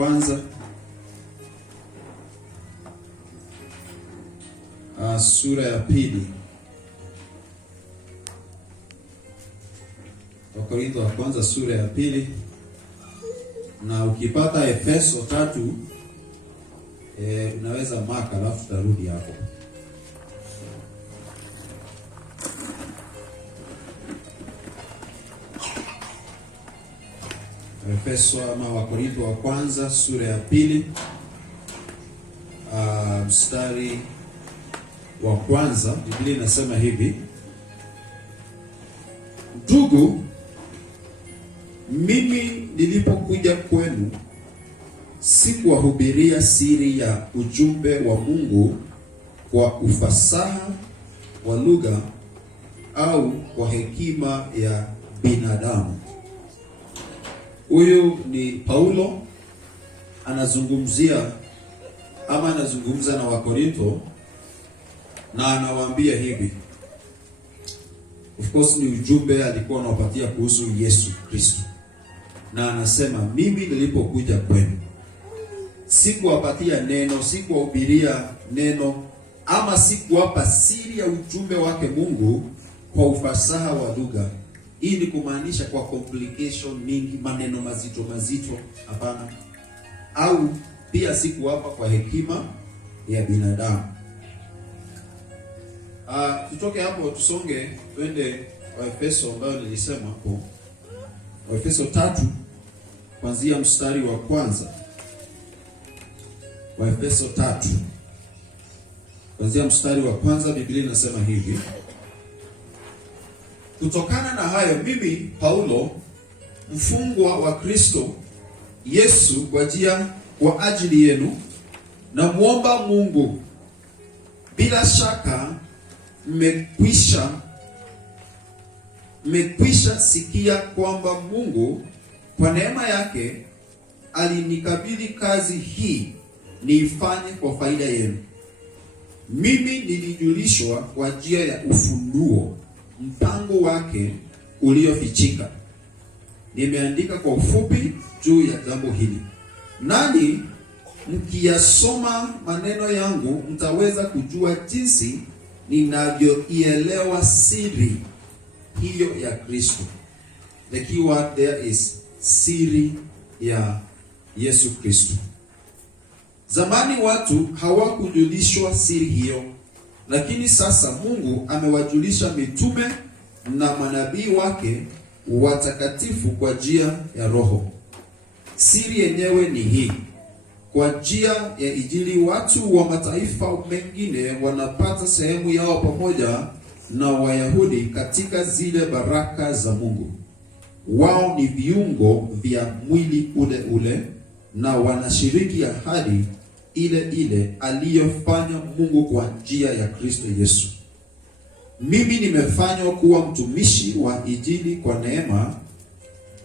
kwanza sura ya pili. Wakorintho wa kwanza sura ya pili, na ukipata Efeso 3 unaweza maka, alafu tutarudi hapo. Efeso ama Wakorintho wa kwanza sura ya pili, mstari wa kwanza. Biblia inasema hivi: ndugu, mimi nilipokuja kwenu sikuwahubiria siri ya ujumbe wa Mungu kwa ufasaha wa lugha au kwa hekima ya binadamu. Huyu ni Paulo anazungumzia ama anazungumza na Wakorintho, na anawaambia hivi. Of course ni ujumbe alikuwa anawapatia kuhusu Yesu Kristo, na anasema mimi nilipokuja kwenu sikuwapatia neno, sikuwahubiria neno, ama sikuwapa siri ya ujumbe wake Mungu kwa ufasaha wa lugha. Hii ni kumaanisha kwa complication mingi, maneno mazito mazito, hapana. Au pia sikuwapa kwa hekima ya binadamu. Tutoke hapo tusonge twende kwa Efeso ambayo nilisema hapo. Efeso 3 kuanzia mstari wa kwanza. Efeso 3 kuanzia mstari wa kwanza, Biblia inasema hivi: kutokana na hayo, mimi Paulo, mfungwa wa Kristo Yesu kwa ajili yenu, na muomba Mungu, bila shaka mmekwisha sikia kwamba Mungu kwa neema yake alinikabidhi kazi hii niifanye kwa faida yenu. Mimi nilijulishwa kwa njia ya ufunuo mpango wake uliofichika. Nimeandika kwa ufupi juu ya jambo hili, nani mkiyasoma maneno yangu mtaweza kujua jinsi ninavyoielewa siri hiyo ya Kristo. The key word there is siri ya Yesu Kristo. Zamani watu hawakujulishwa siri hiyo, lakini sasa Mungu amewajulisha mitume na manabii wake watakatifu kwa njia ya Roho. Siri yenyewe ni hii: kwa njia ya Injili watu wa mataifa mengine wanapata sehemu yao pamoja na Wayahudi katika zile baraka za Mungu. Wao ni viungo vya mwili ule ule na wanashiriki ahadi ile ile aliyofanya Mungu kwa njia ya Kristo Yesu. Mimi nimefanywa kuwa mtumishi wa Injili kwa neema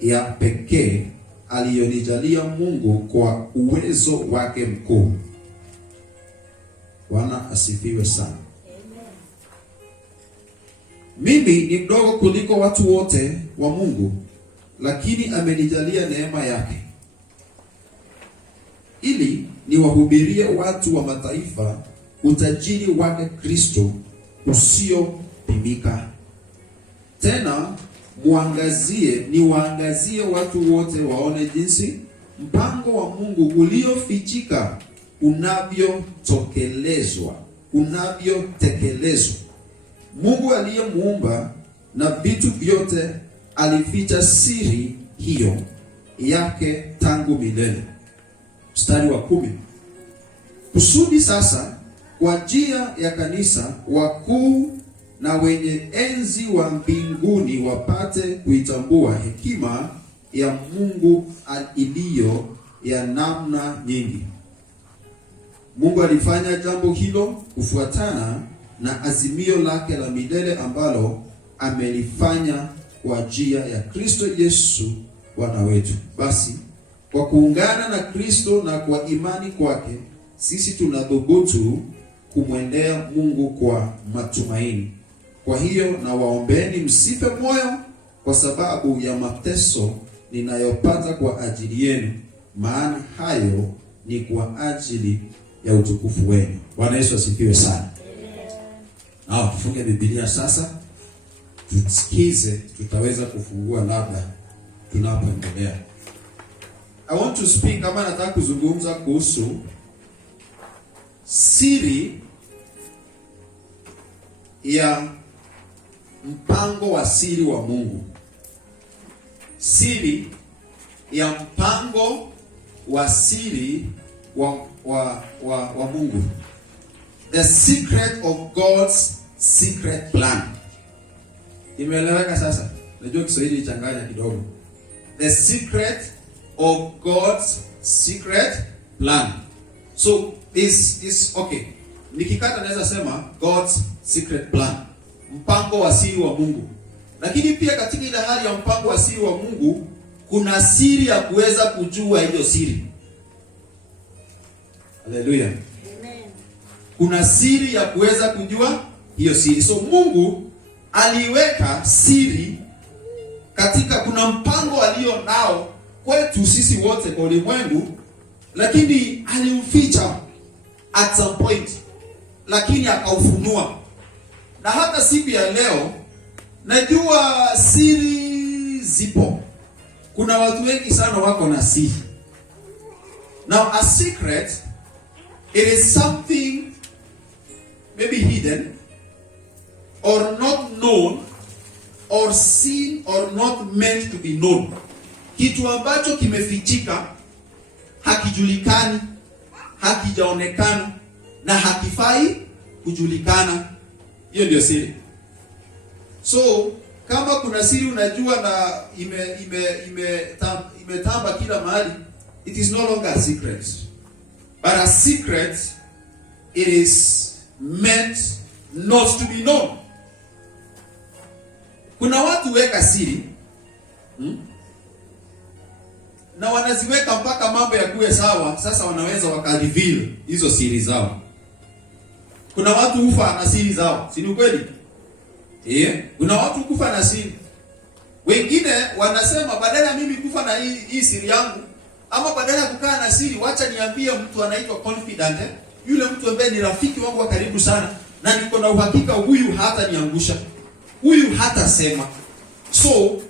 ya pekee aliyonijalia Mungu kwa uwezo wake mkuu. Bwana asifiwe sana. Mimi ni mdogo kuliko watu wote wa Mungu, lakini amenijalia neema yake ili niwahubirie watu wa mataifa utajiri wake Kristo usiopimika. Tena niwaangazie watu wote waone jinsi mpango wa Mungu uliofichika unavyotekelezwa. Mungu aliyemuumba na vitu vyote alificha siri hiyo yake tangu milele. Mstari wa 10. Kusudi sasa kwa njia ya kanisa wakuu na wenye enzi wa mbinguni wapate kuitambua hekima ya Mungu iliyo ya namna nyingi. Mungu alifanya jambo hilo kufuatana na azimio lake la milele ambalo amelifanya kwa njia ya Kristo Yesu Bwana wetu. Basi kwa kuungana na Kristo na kwa imani kwake, sisi tunadhubutu kumwendea Mungu kwa matumaini. Kwa hiyo na waombeni msife moyo kwa sababu ya mateso ninayopata kwa ajili yenu, maana hayo ni kwa ajili ya utukufu wenu. Bwana Yesu asifiwe sana. Amen. Tufunge Biblia sasa. Tusikize, tutaweza kufungua labda tunapoendelea. I want to speak, kama nataka kuzungumza kuhusu siri ya mpango wa siri wa Mungu. Siri ya mpango wa siri wa Mungu. The secret of God's secret plan. Imeeleweka sasa? Najua Kiswahili ichanganya kidogo. The secret of God's secret plan. So this is okay. Nikikata naweza sema God's secret plan. Mpango wa siri wa Mungu. Lakini pia katika ile hali ya mpango wa siri wa Mungu kuna siri ya kuweza kujua hiyo siri. Hallelujah. Amen. Kuna siri ya kuweza kujua hiyo siri. So Mungu aliweka siri katika, kuna mpango alio nao kwetu sisi wote kwa ulimwengu, lakini alimficha at some point, lakini akaufunua. Na hata siku ya leo najua siri zipo. Kuna watu wengi sana wako na siri. Now a secret, it is something maybe hidden or not known or seen or not meant to be known. Kitu ambacho kimefichika, hakijulikani, hakijaonekana na hakifai kujulikana. Hiyo ndio siri. So kama kuna siri unajua na imetamba kila mahali, it is no longer a secret. But a secret, it is meant not to be known. Kuna watu weka siri na wanaziweka mpaka mambo ya kuwe sawa, sasa wanaweza wakareveal hizo siri zao. Kuna watu hufa na siri zao, si ni kweli? Kuna watu kufa na siri. Wengine wanasema badala mimi kufa na hii siri yangu, ama badala ya kukaa na siri, wacha niambie mtu anaitwa confident, yule mtu ambaye ni rafiki wangu wa karibu sana na niko na uhakika huyu hata niangusha, huyu hata sema. So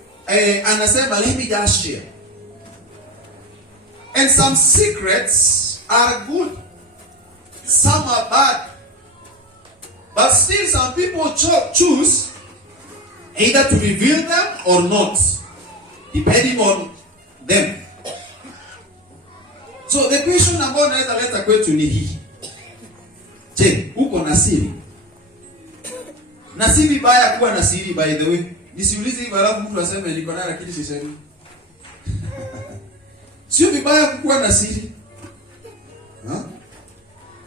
anasema let me just share. And some secrets are good, some are bad. But still some people choose either to reveal them or not, depending on them. So the question ambayo naweza leta kwetu ni hii. Je, uko na siri? Na si vibaya kuwa na siri, by the way. Nisiulize hivi alafu mtu aseme niko nayo lakini sisemi. Sio vibaya kuwa na siri.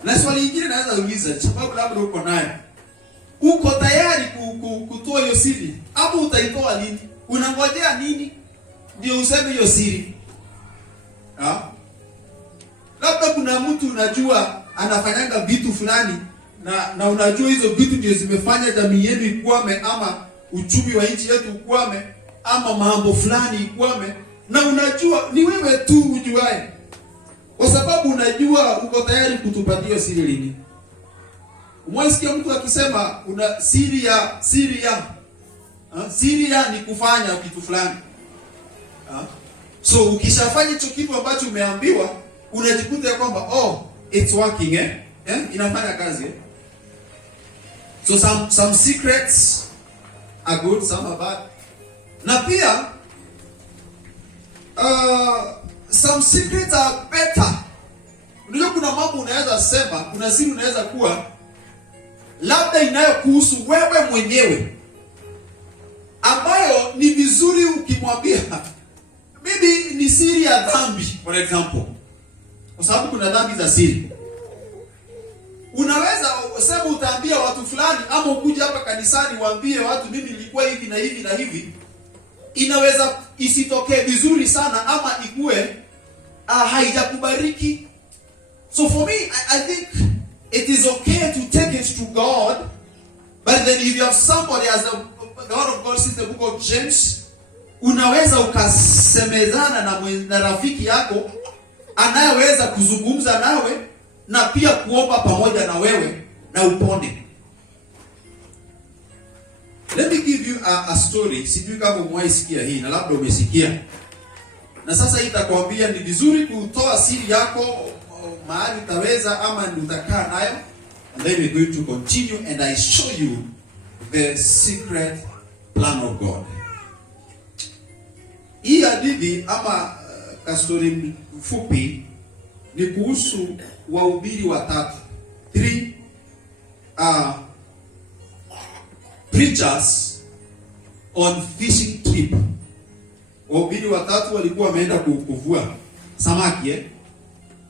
Na swali lingine naweza uliza, sababu labda uko nayo. Uko tayari kutoa hiyo siri? Hapo utaitoa lini? Unangojea nini ndio useme hiyo siri? Labda kuna mtu unajua anafanyanga vitu fulani na unajua hizo vitu ndio zimefanya jamii yenu ikwame, ama uchumi wa nchi yetu ukwame, ama mambo fulani ikwame, na unajua ni wewe tu ujuae. Kwa sababu unajua uko tayari kutupatia siri lini? Umwasikia mtu akisema una siri ya ni kufanya kitu fulani. So ukishafanya hicho kitu ambacho umeambiwa, unajikuta kwamba it's working inafanya kazi. So some secrets are good, some are bad. Na pia some secrets are better. Unajua kuna mambo unaweza sema, kuna siri unaweza kuwa labda inayokuhusu wewe mwenyewe, ambayo ni vizuri ukimwambia. Maybe ni siri ya dhambi, for example. Kwa sababu kuna dhambi za siri. Unaweza sema utaambia watu fulani, ama ukuje hapa kanisani waambie watu mimi nilikuwa hivi na hivi na hivi. Inaweza isitokee vizuri sana, ama ikue haijakubariki. So for me, I think it is okay to take it to God, but then if you have somebody, as the word of God says in the book of James, unaweza ukasemezana na rafiki yako anayeweza kuzungumza nawe na pia kuomba pamoja na wewe na upone. Let me give you a story. Sijui kama umewaisikia hii na labda umesikia. Na sasa itakwambia ni vizuri kutoa siri yako mahali utaweza ama ni utakaa nayo. And then we're going to continue and I show you the secret plan of God. Hii hadithi ama kastori fupi ni kuhusu wahubiri watatu. 3 preachers on fishing trip. Wahubiri watatu walikuwa wameenda kuvua samaki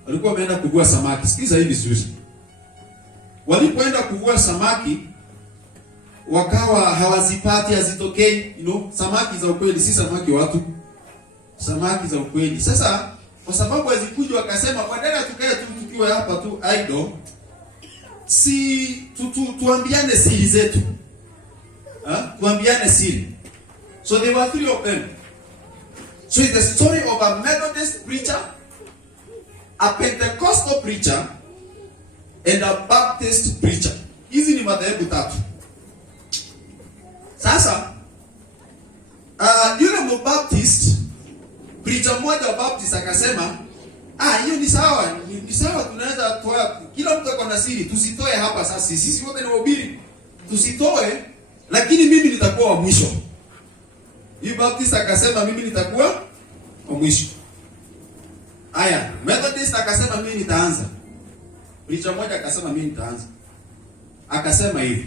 walikuwa wameenda kuvua samaki. Sikiza hivi vizuri. Walipoenda kuvua samaki wakawa hawazipati, hazitokei, samaki za ukweli, si samaki watu. Samaki za ukweli. Sasa kwa sababu hazikuja wakasema badala tukae tukiwa hapa tu idle, si tuambiane siri zetu. Tuambiane siri. So there were 3 of them. So it's the story of a Methodist preacher, a Pentecostal preacher, and a Baptist preacher. Hizi ni madhehebu tatu. Sasa yule Mbaptist preacher mmoja Baptist akasema, hiyo ni sawa, ni sawa, tunaweza toa, kila mtu ako na siri, tusitoe hapa sasa. Sisi wote ni wahubiri. Tusitoe, lakini mimi nitakuwa wa mwisho. Yule Baptist akasema mimi nitakuwa wa mwisho. Aya, Methodist akasema mimi nitaanza. Preacher mmoja akasema mimi nitaanza. Akasema hivi,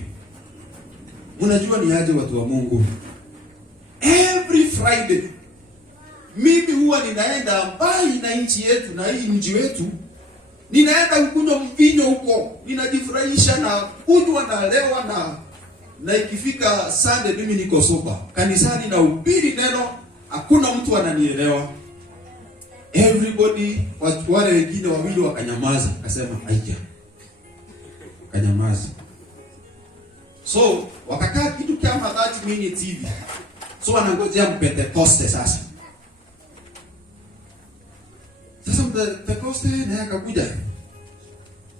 unajua ni aje watu wa Mungu? Every Friday mimi huwa ninaenda mbali na nchi yetu na hii mji wetu. Ninaenda kukunywa mvinyo huko. Ninajifurahisha na kunywa na lewa na ikifika Sunday mimi niko soba. Kanisani na ubiri neno, hakuna mtu ananielewa. Everybody, wale wengine wawili wakanyamaza. Akasema aija. Kanyamaza. So wakakaa kitu kama 30 minutes hivi. So wanangojea Pentecoste sasa. Sasa Pentecoste naye akakuja.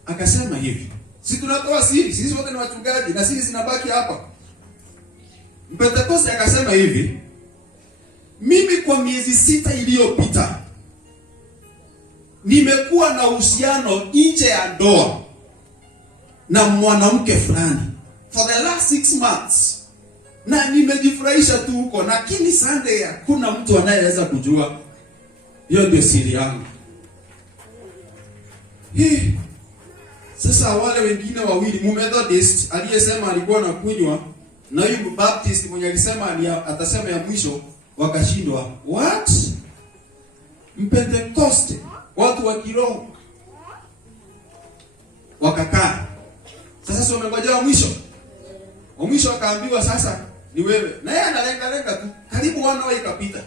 Akasema hivi, si tunatoa siri, sisi wote ni wachungaji na siri zinabaki hapa. Pentecoste akasema hivi, mimi kwa miezi 6 iliyopita nimekuwa na uhusiano nje ya ndoa na mwanamke fulani for the last 6 months. Na nimejifurahisha tu huko, lakini Sunday hakuna mtu anayeweza kujua. Hiyo ndio siri yangu. Sasa wale wengine wawili, Methodist aliyesema alikuwa anakunywa na huyu Baptist mwenye alisema atasema ya mwisho, wakashindwa. What? Pentecost, watu wa kiroho wakakaa. Sasa sio wamengojea wa mwisho. Wa mwisho akaambiwa sasa ni wewe. Na yeye analenga tu. Karibu 1 hour ikapita.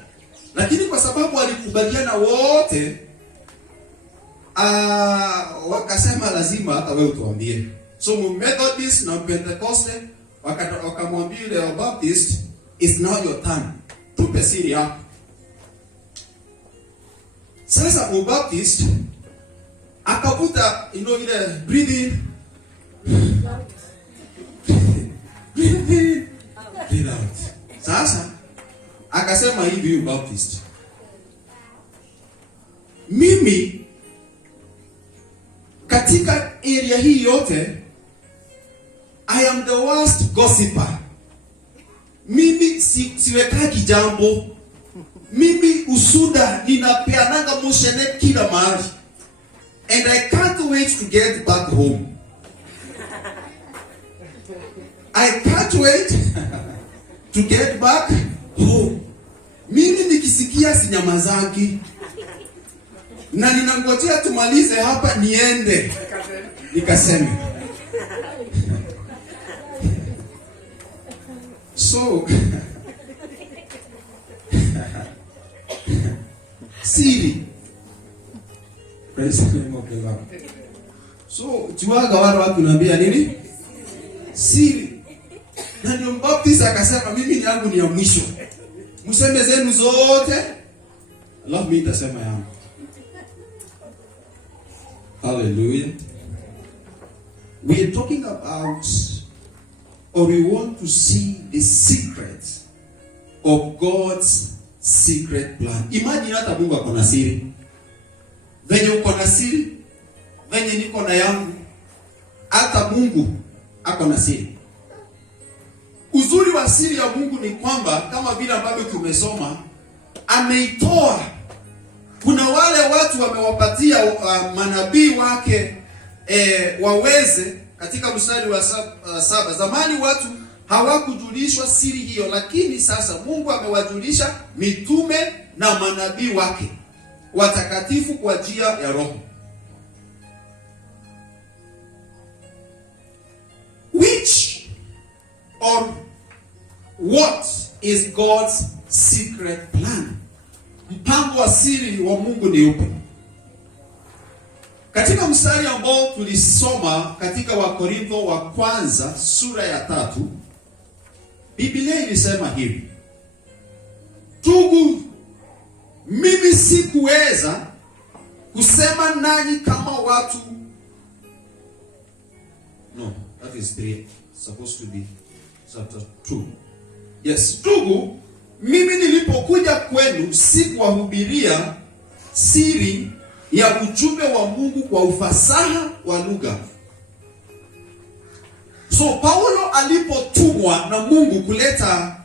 Lakini kwa sababu walikubaliana wote, wakasema lazima hata wewe utuambie. So Methodist na Pentecost wakamwambia yule Baptist, it's now your turn. Tupe siri yako. Sasa Baptist akavuta ile breathe in, breathe out. Sasa akasema hivi Baptist, mimi katika area hii yote I am the worst gossiper. Mimi siwekagi jambo. Mimi usuda ninapeananga moshene kila mahali. And I can't wait to get back home. I can't wait to get back home. Mimi nikisikia sinyamazangi. Na ninangojea tumalize hapa niende. Nikaseme. So siri. Praise the name of the Lord. So juaga watu naambia nini? Siri. Na ndio Baptist akasema mimi yangu ni ya mwisho. Mseme zenu zote, alafu mimi nitasema yangu. Hallelujah. We are talking about, or we want to see the secret of God's secret plan. Imagine hata Mungu ako na siri. Venye uko na siri, venye niko na yangu, hata Mungu ako na siri. Uzuri wa siri ya Mungu ni kwamba kama vile ambavyo tumesoma, ameitoa. Kuna wale watu wamewapatia manabii wake waweze katika mstari wa 7. Zamani watu hawakujulishwa siri hiyo, lakini sasa Mungu amewajulisha mitume na manabii wake watakatifu kwa njia ya Roho. Which or what is God's secret plan? Mpango wa siri wa Mungu ni upi? Katika mstari ambao tulisoma katika Wakorintho wa kwanza sura ya 3, Biblia ilisema hivi: Ndugu, mimi sikuweza kusema nanyi kama watu. No, that is 3. Supposed to be chapter 2. Yes, ndugu, mimi nilipokuja kwenu sikuwahubiria siri ya ujumbe wa Mungu kwa ufasaha wa lugha. So Paulo alipotumwa na Mungu kuleta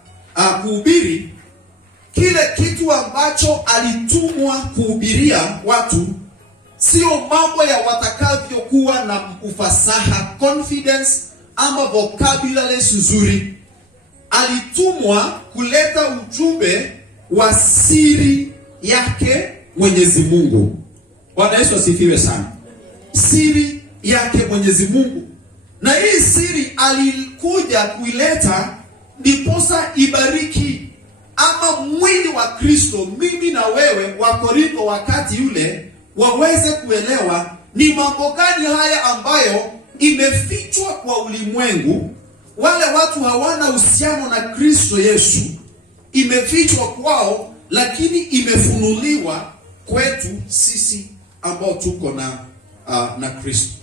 kuhubiri, kile kitu ambacho alitumwa kuhubiria watu sio mambo ya watakavyokuwa na ufasaha, confidence ama vocabulary nzuri. Alitumwa kuleta ujumbe wa siri yake Mwenyezi Mungu. Bwana Yesu asifiwe sana. Siri yake Mwenyezi Mungu. Na hii siri alikuja kuileta ndiposa ibariki ama mwili wa Kristo, mimi na wewe wa Korintho wakati yule, waweze kuelewa ni mambo gani haya ambayo imefichwa kwa ulimwengu. Wale watu hawana uhusiano na Kristo Yesu, imefichwa kwao, lakini imefunuliwa kwetu sisi ambao tuko na Kristo.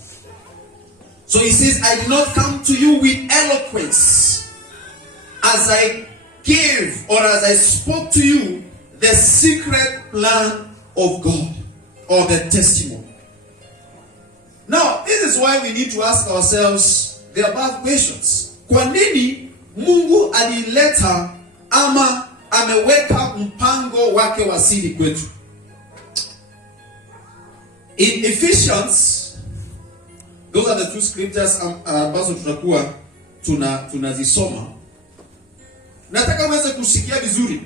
So he says, I did not come to you with eloquence as I gave or as I spoke to you the secret plan of God or the testimony. Now, this is why we need to ask ourselves the above questions. Kwa nini Mungu alileta ama ameweka mpango wake wa siri kwetu? In Ephesians, those are the two scriptures ambazo tutakuwa tunazisoma. Nataka uweze kusikia vizuri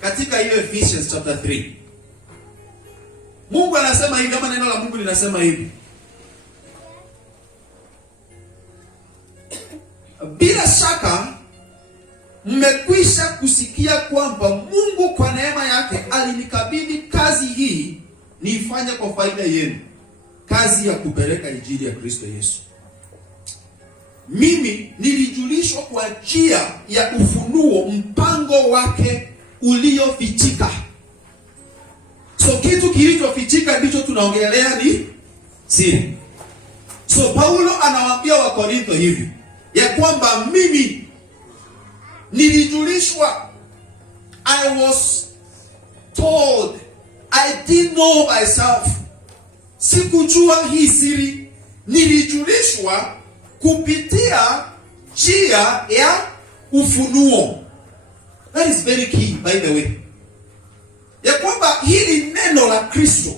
katika hiyo Ephesians chapter 3. Mungu anasema hivi, kama neno la Mungu linasema hivi: bila shaka mmekwisha kusikia kwamba Mungu kwa neema yake alinikabidhi kazi hii niifanye kwa faida yenu, kazi ya kupeleka injili ya Kristo Yesu. Mimi nilijulishwa kwa njia ya ufunuo mpango wake uliofichika. So kitu kilichofichika ndicho tunaongelea ni siri. So Paulo anawaambia Wakorintho hivi ya kwamba mimi nilijulishwa, I was told, I didn't know myself. Sikujua hii siri, nilijulishwa kupitia njia ya ufunuo. That is very key, by the way. Ya kwamba hili neno la Kristo,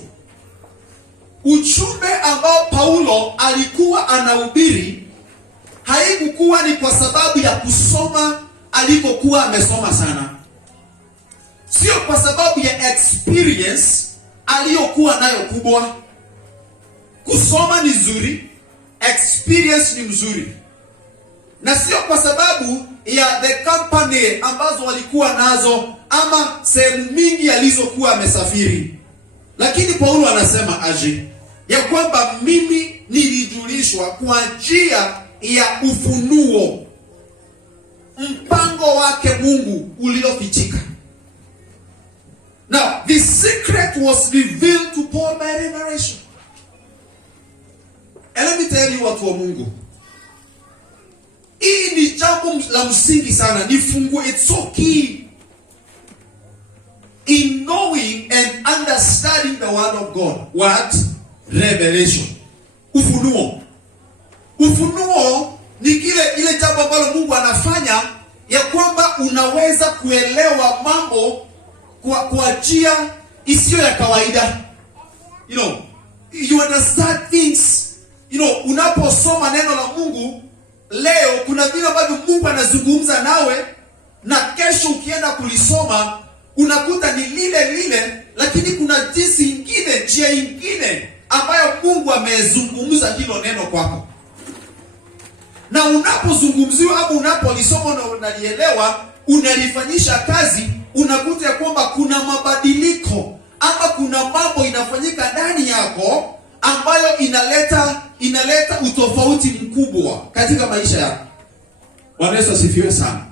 ujumbe ambao Paulo alikuwa anahubiri, haikuwa ni kwa sababu ya kusoma alikokuwa amesoma sana. Sio kwa sababu ya experience aliyokuwa nayo kubwa. Kusoma ni nzuri, experience ni mzuri. Na sio kwa sababu ya the company ambazo walikuwa nazo ama sehemu mingi alizokuwa amesafiri. Lakini Paulo anasema aje ya kwamba mimi nilijulishwa kwa njia ya ufunuo mpango wake Mungu uliofichika. Now, the secret was revealed to Paul by revelation. watu wa Mungu. Hii ni jambo la msingi sana, ni fungu, it's so key in knowing and understanding the word of God. What? Revelation. Ufunuo. Ufunuo ni ile jambo ambalo Mungu anafanya ya kwamba unaweza kuelewa mambo kwa njia isiyo ya kawaida. You understand things. Unaposoma neno la Mungu leo, kuna vile ambavyo Mungu anazungumza nawe, na kesho ukienda kulisoma unakuta ni lile, lakini kuna jinsi ingine, njia ingine ambayo Mungu amezungumza hilo neno kwako. Na unapozungumziwa au unapolisoma na unalielewa, unalifanyisha kazi, unakuta ya kwamba kuna mabadiliko ama kuna mambo inafanyika ndani yako ambayo inaleta utofauti mkubwa katika maisha yako. Bwana Yesu asifiwe sana.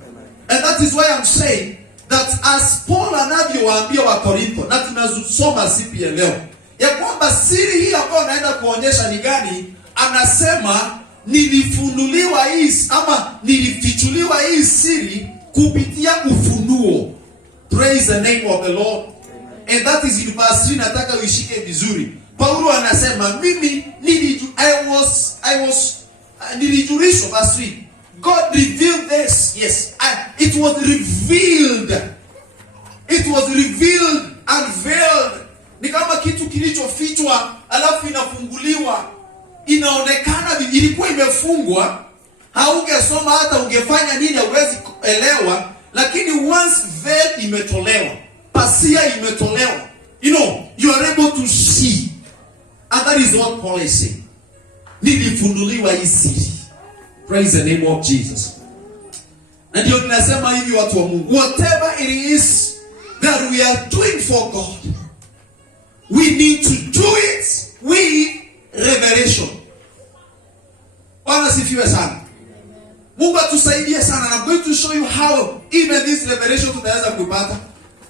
And that is why I'm saying that as Paul anavyowaambia wa Korintho, na tunasoma siku ya leo, ya kwamba siri hii ambayo naenda kuonyesha ni gani, anasema nilifunuliwa hii ama nilifichuliwa hii siri kupitia ufunuo. Praise the name of the Lord. And that is in verse 3, nataka uishike vizuri. Paulo anasema mimi nilijulishwa, verse 3. God revealed this. Yes, it was revealed. It was revealed, unveiled. Ni kama kitu kilichofichwa alafu inafunguliwa. Inaonekana ilikuwa imefungwa, haugesoma hata ungefanya nini hauwezi elewa, lakini once veil imetolewa, pasia imetolewa, you are able to see. And that is what Paul is saying. Nilifunuliwa hii siri. Praise the name of Jesus. Na ndio ninasema hivi, watu wa Mungu, whatever it is that we are doing for God, we need to do it with revelation. Bwana sifiwe sana. Mungu atusaidie sana. I'm going to show you how even this revelation tutaweza kupata.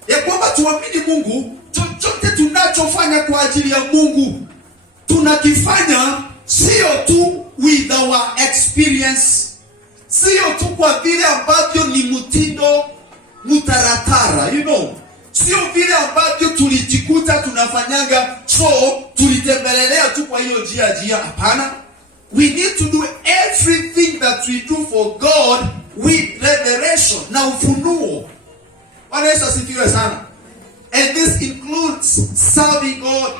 Ya kwamba tuamini Mungu, chochote tunachofanya kwa ajili ya Mungu, tunakifanya sio tu with our experience, sio tu kwa vile ambavyo ni mtindo mutaratara, sio vile ambavyo tulijikuta tunafanyanga so tulitembelelea tu kwa hiyo njia. Hapana. We need to do everything that we do for God with revelation, na ufunuo. Bwana Yesu asifiwe sana. And this includes serving God.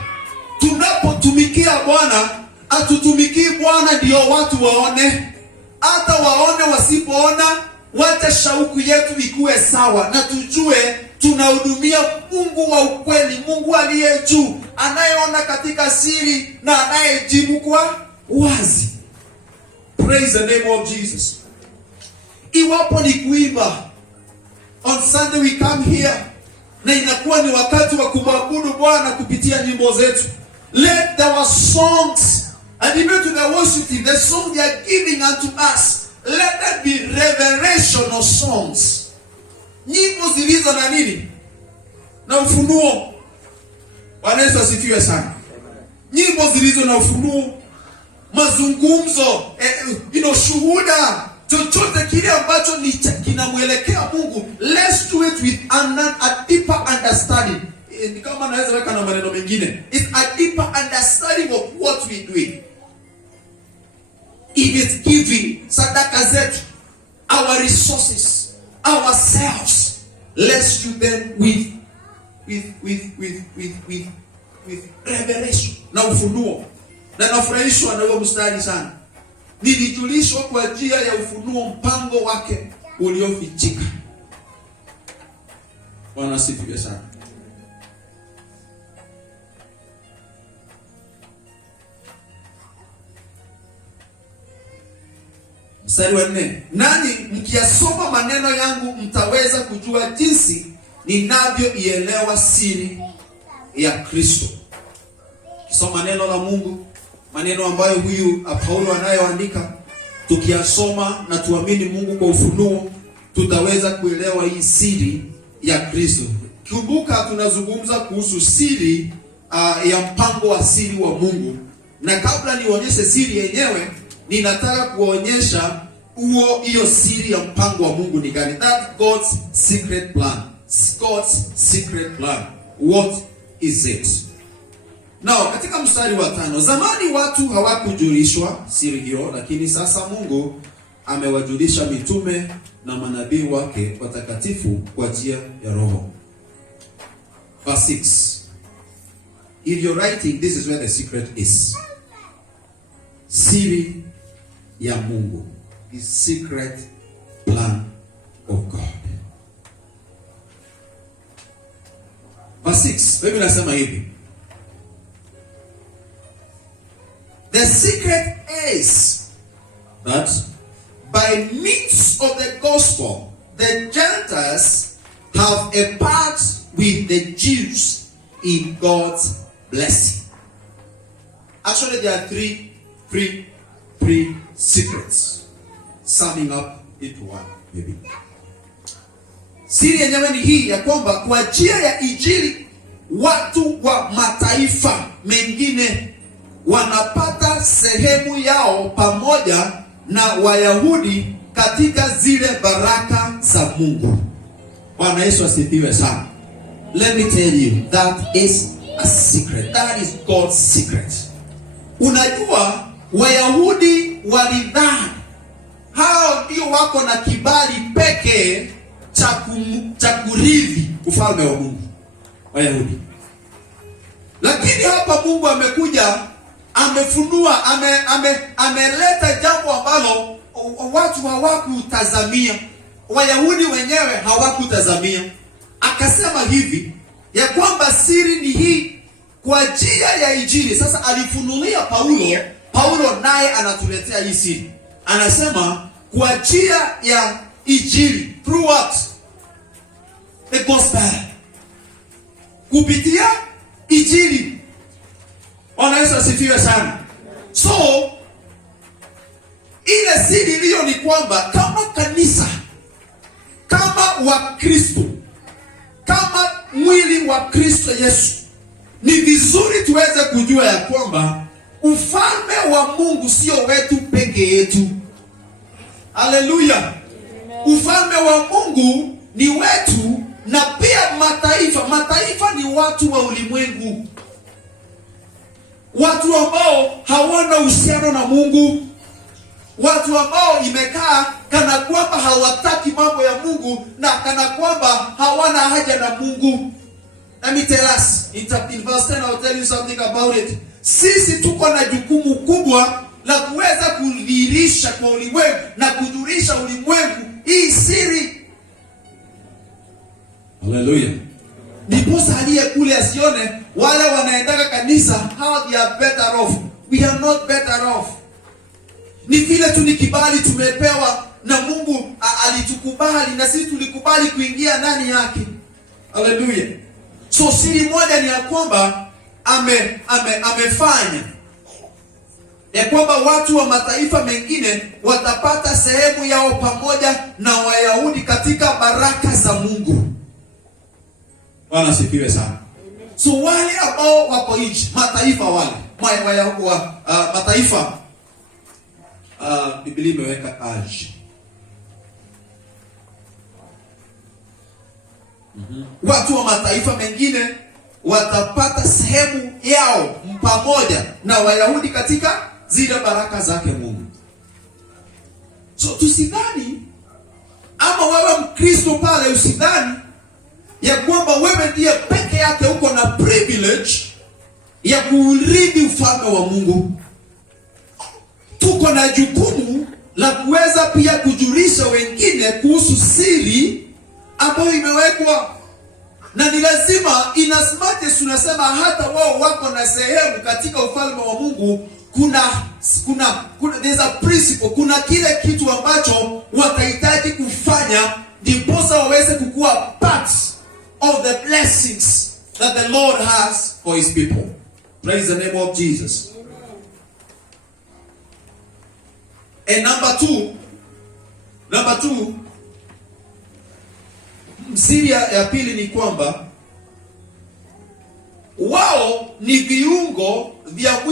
Tunapotumikia Bwana, atutumikii Bwana ndio watu waone. Hata waone wasipoona, wacha shauku yetu ikuwe sawa, na tujue tunahudumia Mungu wa ukweli, Mungu aliye juu, anayeona katika siri na anayejibu kwa wazi. Praise the name of Jesus. Iwapo ni kuimba, on Sunday we come here, na inakuwa ni wakati wa kumwabudu Bwana kupitia nyimbo zetu. Let our songs, and even to the worship team, the song they are giving unto us, let that be revelational songs. Nyimbo zilizo na nini? Na ufunuo. Bwana Yesu asifiwe sana. Nyimbo zilizo na ufunuo, mazungumzo, shuhuda, chochote kile ambacho ni kinamwelekea Mungu, let's do it with a deeper understanding. Ni kama naweza weka na maneno mengine, it's a deeper understanding of what we doing. If it's giving sadaka zetu, our resources, ourselves, let's do them with revelation, na ufunuo. Na nafurahishwa na huo mstari sana. Nilijulishwa kwa njia ya ufunuo mpango wake uliofichika. Bwana asifiwe sana. Mstari wa 4. Nani mkiyasoma maneno yangu mtaweza kujua jinsi ninavyoielewa siri ya Kristo. Kisoma neno la Mungu, maneno ambayo huyu Paulo anayoandika, tukiyasoma na tuamini Mungu kwa ufunuo, tutaweza kuelewa hii siri ya Kristo. Kumbuka tunazungumza kuhusu siri ya mpango wa siri wa Mungu. Na kabla nionyeshe siri yenyewe, ninataka kuonyesha hiyo siri ya mpango wa Mungu ni gani. That God's secret plan. God's secret plan. What is it? Now, katika mstari wa 5, zamani watu hawakujulishwa siri hiyo, lakini sasa Mungu amewajulisha mitume na manabii wake watakatifu kwa njia ya Roho. Verse 6. If you're writing, this is where the secret is. Siri ya Mungu. The secret plan of God. Verse 6. Biblia inasema hivi. The secret is that by means of the gospel, the Gentiles have a part with the Jews in God's blessing. Actually, there are three secrets, summing up into one, maybe. Siri yenyewe ni hii ya kwamba kwa njia ya Injili watu wa mataifa mengine wanapata sehemu yao pamoja na Wayahudi katika zile baraka za Mungu. Bwana Yesu asifiwe sana. Let me tell you, that is a secret. That is God's secret. Unajua, Wayahudi walidhani hao ndio wako na kibali pekee cha kurithi ufalme wa Mungu. Wayahudi. Lakini hapa Mungu amekuja, amefunua, ameleta jambo ambalo watu hawakutazamia. Wayahudi wenyewe hawakutazamia. Akasema hivi ya kwamba siri ni hii kwa njia ya Injili. Sasa alifunulia Paulo naye anatuletea hii siri. Anasema kwa njia ya Injili, through what? The gospel. Kupitia Injili. Bwana Yesu asifiwe sana. So ile siri iliyo ni kwamba kama kanisa, kama Wakristo, kama mwili wa Kristo Yesu, ni vizuri tuweze kujua ya kwamba ufalme wa Mungu sio wetu peke yetu. Haleluya. Ufalme wa Mungu ni wetu na pia mataifa. Mataifa ni watu wa ulimwengu. Watu ambao hawana uhusiano na Mungu. Watu ambao imekaa kana kwamba hawataki mambo ya Mungu na kana kwamba hawana haja na Mungu. Let me tell us, in verse 10 I'll tell you something about it. Sisi tuko na jukumu kubwa la kuweza kudhihirisha kwa ulimwengu na kujulisha ulimwengu hii siri. Hallelujah. Ndiposa aliye kule asione wale wanaendaka kanisa how they are better off. We are not better off. Ni vile tu ni kibali tumepewa na Mungu, alitukubali na sisi tulikubali kuingia ndani yake. Hallelujah. So siri moja ni ya kwamba amefanya ya kwamba watu wa mataifa mengine watapata sehemu yao pamoja na Wayahudi katika baraka za Mungu. Bwana asifiwe sana. So wale ambao wako nje, mataifa wale, mataifa Biblia imeweka aje. Watu wa mataifa mengine watapata sehemu yao pamoja na Wayahudi katika zile baraka zake Mungu. So tusidhani, ama wewe Mkristo pale usidhani ya kwamba wewe ndiye peke yake uko na privilege ya kuurithi ufalme wa Mungu. Tuko na jukumu la kuweza pia kujulisha wengine kuhusu siri ambayo imewekwa, na ni lazima inasmate. Tunasema hata wao wako na sehemu katika ufalme wa Mungu. Kuna there's a principle, kuna kile kitu ambacho watahitaji kufanya ndiposa waweze kukua part of the blessings that the Lord has for his people. Praise the name of Jesus. And number two, siri ya pili ni kwamba wao ni viungo vya